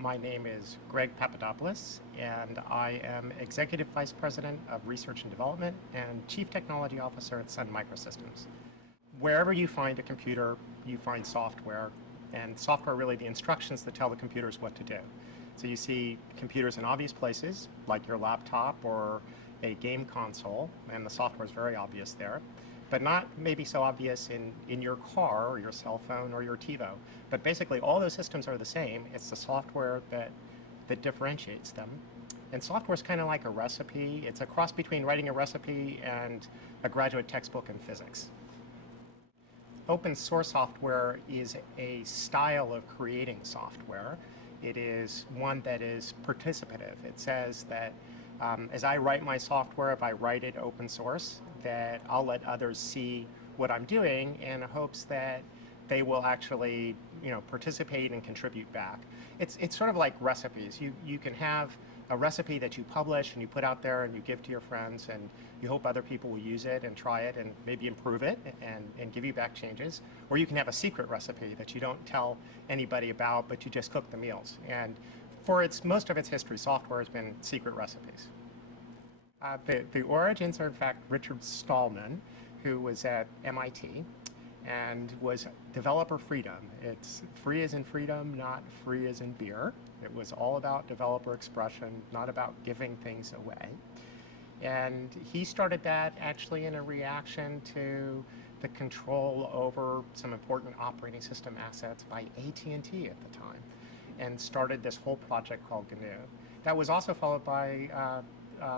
My name is Greg Papadopoulos, and I am Executive Vice President of Research and Development and Chief Technology Officer at Sun Microsystems. Wherever you find a computer, you find software, and software are really the instructions that tell the computers what to do. So you see computers in obvious places, like your laptop or a game console, and the software is very obvious there, but not maybe so obvious in your car or your cell phone or your TiVo. But basically all those systems are the same. It's the software that differentiates them. And software is kind of like a recipe. It's a cross between writing a recipe and a graduate textbook in physics. Open source software is a style of creating software. It is one that is participative. It says that as I write my software, if I write it open source, that I'll let others see what I'm doing in hopes that they will actually, participate and contribute back. It's sort of like recipes. You can have a recipe that you publish and you put out there and you give to your friends, and you hope other people will use it and try it and maybe improve it and give you back changes. Or you can have a secret recipe that you don't tell anybody about, but you just cook the meals. And for most of its history, software has been secret recipes. The origins are, in fact, Richard Stallman, who was at MIT and was developer freedom. It's free as in freedom, not free as in beer. It was all about developer expression, not about giving things away. And he started that actually in a reaction to the control over some important operating system assets by AT&T at the time, and started this whole project called GNU. That was also followed by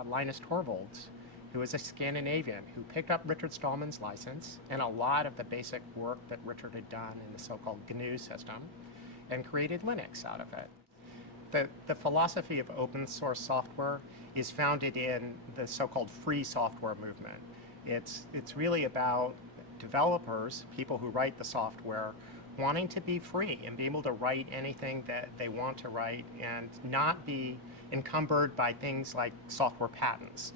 Linus Torvalds, who was a Scandinavian who picked up Richard Stallman's license and a lot of the basic work that Richard had done in the so-called GNU system and created Linux out of it. The philosophy of open source software is founded in the so-called free software movement. It's really about developers, people who write the software, wanting to be free and be able to write anything that they want to write and not be encumbered by things like software patents.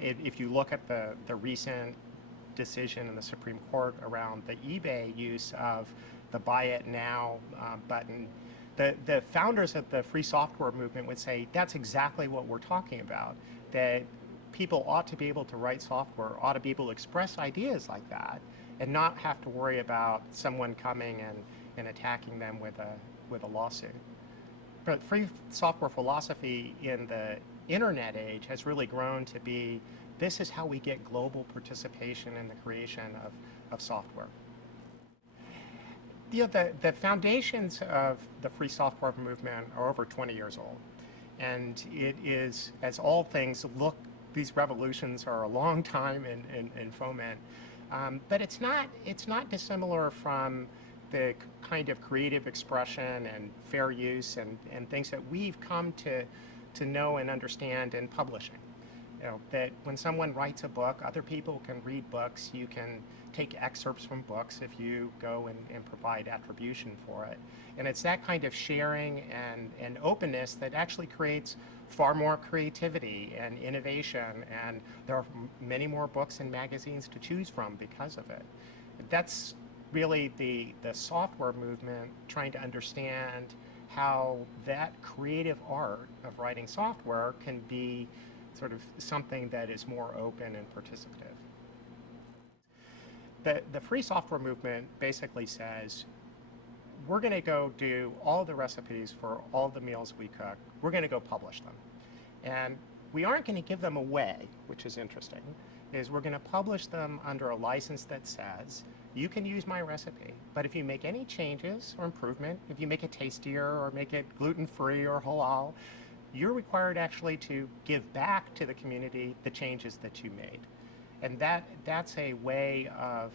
If you look at the recent decision in the Supreme Court around the eBay use of the Buy It Now button, the founders of the free software movement would say that's exactly what we're talking about, that people ought to be able to write software, ought to be able to express ideas like that, and not have to worry about someone coming and attacking them with a lawsuit. But free software philosophy in the internet age has really grown to be, this is how we get global participation in the creation of software. The foundations of the free software movement are over 20 years old. And it is, as all things look, these revolutions are a long time in foment. But it's not dissimilar from the kind of creative expression and fair use and things that we've come to know and understand in publishing. That when someone writes a book, other people can read books. You can take excerpts from books if you go and provide attribution for it. And it's that kind of sharing and openness that actually creates far more creativity and innovation, and there are many more books and magazines to choose from because of it. That's really the software movement, trying to understand how that creative art of writing software can be sort of something that is more open and participative. The free software movement basically says, we're going to go do all the recipes for all the meals we cook. We're going to go publish them. And we aren't going to give them away, which is interesting, is we're going to publish them under a license that says, you can use my recipe, but if you make any changes or improvement, if you make it tastier or make it gluten-free or halal, you're required actually to give back to the community the changes that you made. And that's a way of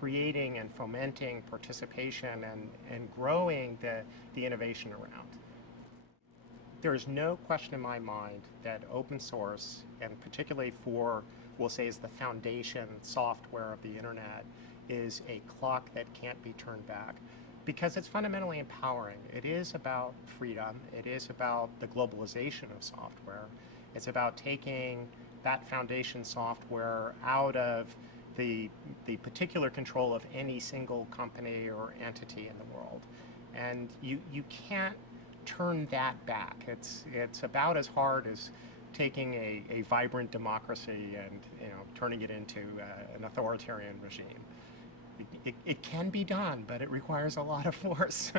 creating and fomenting participation and growing the innovation around. There is no question in my mind that open source, and particularly for, we'll say, is the foundation software of the internet, is a clock that can't be turned back, because it's fundamentally empowering. It is about freedom. It is about the globalization of software. It's about taking that foundation software out of the particular control of any single company or entity in the world. And you can't turn that back. It's about as hard as taking a vibrant democracy and turning it into an authoritarian regime. It can be done, but it requires a lot of force.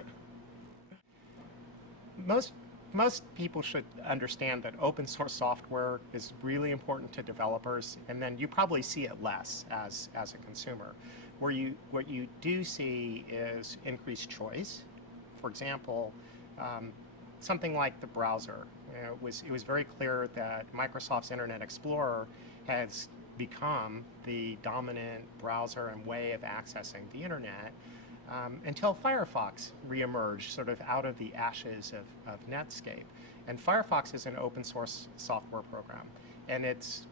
Most people should understand that open source software is really important to developers, and then you probably see it less as a consumer. What you do see is increased choice. For example, something like the browser. It was very clear that Microsoft's Internet Explorer has become the dominant browser and way of accessing the internet until Firefox reemerged sort of out of the ashes of Netscape. And Firefox is an open source software program, and it's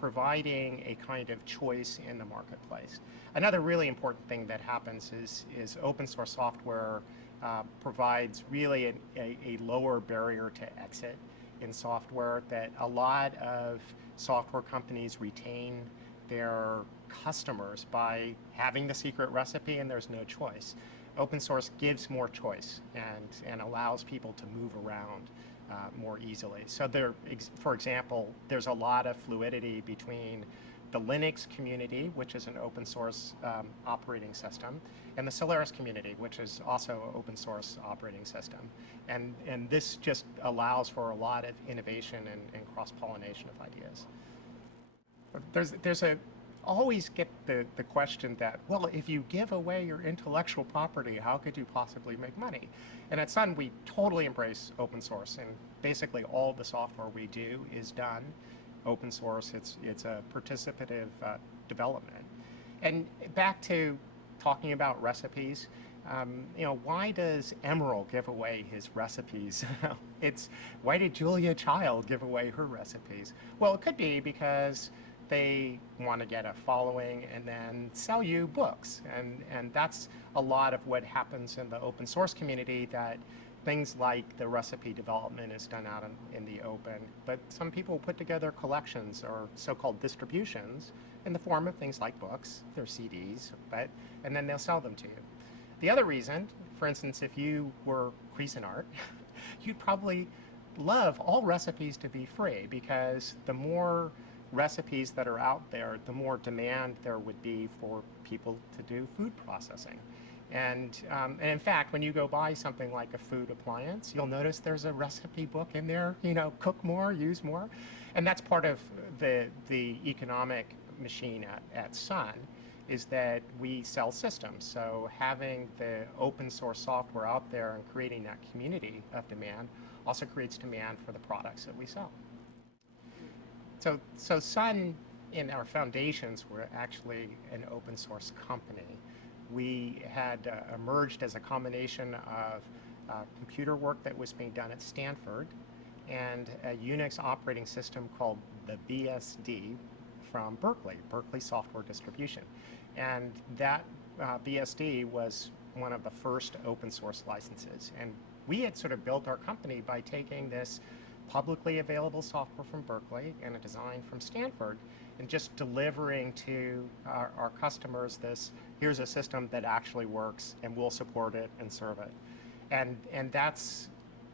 providing a kind of choice in the marketplace. Another really important thing that happens is open source software provides really a lower barrier to exit in software, that a lot of software companies retain their customers by having the secret recipe and there's no choice. Open source gives more choice and allows people to move around more easily. So for example, there's a lot of fluidity between the Linux community, which is an open source operating system, and the Solaris community, which is also an open source operating system. And this just allows for a lot of innovation and cross-pollination of ideas. Always get the question that, well, if you give away your intellectual property, how could you possibly make money? And at Sun, we totally embrace open source, and basically all the software we do is done open source. It's a participative development. And back to talking about recipes, why does Emerald give away his recipes? Why did Julia Child give away her recipes? Well, it could be because they want to get a following and then sell you books. And that's a lot of what happens in the open source community, that things like the recipe development is done out in the open, but some people put together collections or so-called distributions in the form of things like books, they're CDs, and then they'll sell them to you. The other reason, for instance, if you were Cuisinart, you'd probably love all recipes to be free, because the more recipes that are out there, the more demand there would be for people to do food processing. And in fact, when you go buy something like a food appliance, you'll notice there's a recipe book in there, cook more, use more. And that's part of the economic machine at Sun, is that we sell systems. So having the open source software out there and creating that community of demand also creates demand for the products that we sell. So Sun, in our foundations, we're actually an open source company. We had emerged as a combination of computer work that was being done at Stanford and a Unix operating system called the BSD from Berkeley Software Distribution. And that BSD was one of the first open source licenses. And we had sort of built our company by taking this publicly available software from Berkeley and a design from Stanford, and just delivering to our customers here's a system that actually works, and we'll support it and serve it. And that's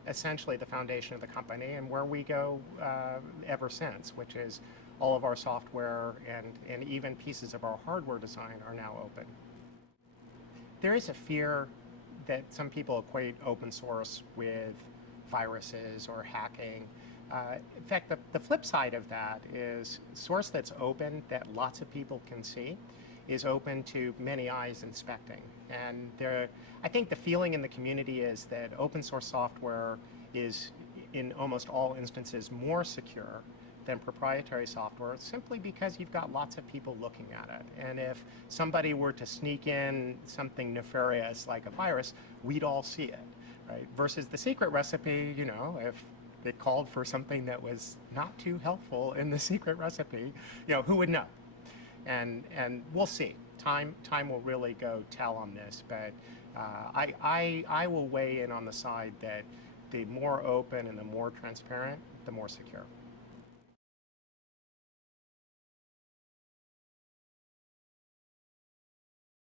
essentially the foundation of the company, and where we go ever since, which is all of our software and even pieces of our hardware design are now open. There is a fear that some people equate open source with viruses or hacking. In fact, the flip side of that is source that's open, that lots of people can see, is open to many eyes inspecting. And I think the feeling in the community is that open source software is, in almost all instances, more secure than proprietary software, simply because you've got lots of people looking at it. And if somebody were to sneak in something nefarious like a virus, we'd all see it, right? Versus the secret recipe, if it called for something that was not too helpful in the secret recipe, who would know? And we'll see. Time will really go tell on this, but I will weigh in on the side that the more open and the more transparent, the more secure.